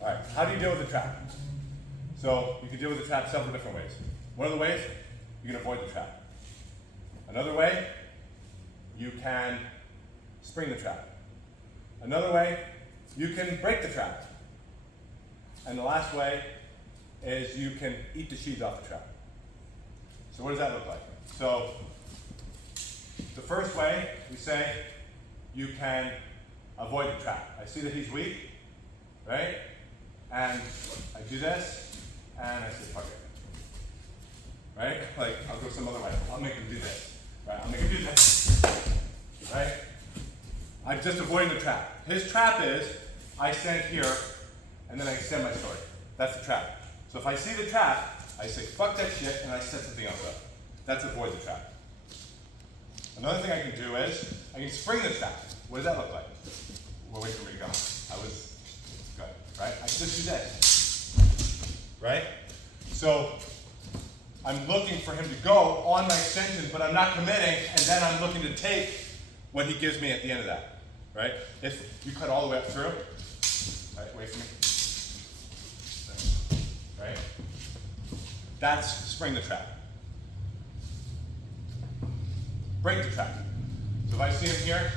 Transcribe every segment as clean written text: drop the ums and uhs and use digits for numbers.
All right, how do you deal with a trap? So you can deal with the trap several different ways. One of the ways, you can avoid the trap. Another way, you can spring the trap. Another way, you can break the trap. And the last way is you can eat the cheese off the trap. So what does that look like? So the first way, we say you can avoid the trap. I see that he's weak, right? And I do this, and I say, fuck it. Right? Like, I'll go some other way. I'll make him do this. Right? I'll make him do this. Right? I'm just avoiding the trap. His trap is, I stand here, and then I extend my sword. That's the trap. So if I see the trap, I say, fuck that shit, and I set something else up. That's avoid the trap. Another thing I can do is, I can spring the trap. What does that look like? Well, wait for me to go. I was good, right? I just do this, right? So I'm looking for him to go on my extension, but I'm not committing, and then I'm looking to take what he gives me at the end of that, right? If you cut all the way up through, right, wait for me, right? That's spring the trap. Break the trap. So if I see him here,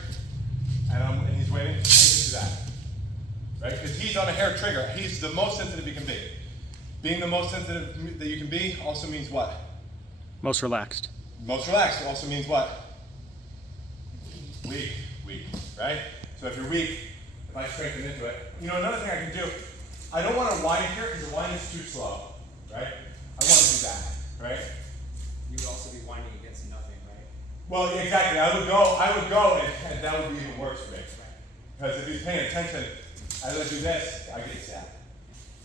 and he's waiting, I can do that, right? Because he's on a hair trigger. He's the most sensitive he can be. Being the most sensitive that you can be also means what? Most relaxed. Most relaxed also means what? Weak, right? So if you're weak, if I strengthen into it, you know, another thing I can do, I don't want to wind here because the wind is too slow, right? I want to do that, right? You would also be winding against nothing, right? Well, yeah, exactly. I would go, and that would be even worse for me. Because if he's paying attention, I let do this, I get stabbed,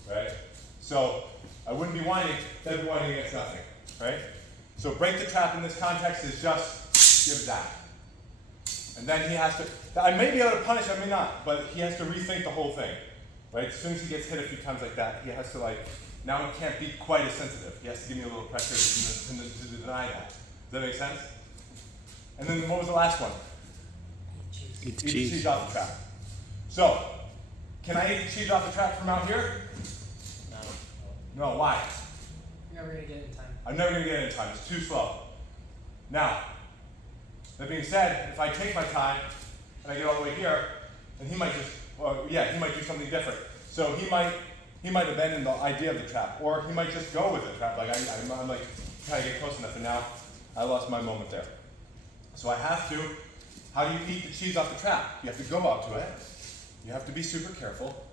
right? So I wouldn't be winding, that'd be winding against nothing, right? So break the trap in this context is just give that. And then he has to, I may be able to punish, I may not, but he has to rethink the whole thing, right? As soon as he gets hit a few times like that, he has to now he can't be quite as sensitive. He has to give me a little pressure to deny that. Does that make sense? And then what was the last one? Eat the Eat cheese. the cheese off the trap. So, can I eat the cheese off the trap from out here? No. No, why? You're never going to get it in time. I'm never going to get it in time. It's too slow. Now, that being said, if I take my time and I get all the way here, then he might just, he might do something different. So he might abandon the idea of the trap, or he might just go with the trap. Like I'm like trying to get close enough, and now I lost my moment there. So I have to. How do you eat the cheese off the trap? You have to go up to it. You have to be super careful.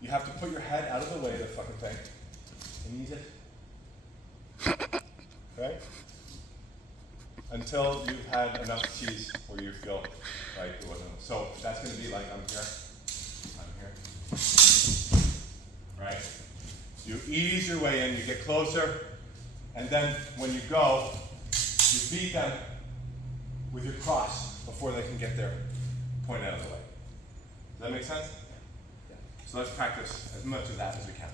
You have to put your head out of the way of the fucking thing and eat it. Right? Until you've had enough cheese where you feel like it wasn't. So that's going to be like I'm here. Right? You ease your way in, you get closer, and then when you go, you beat them with your cross before they can get their point out of the way. Does that make sense? Yeah. So let's practice as much of that as we can.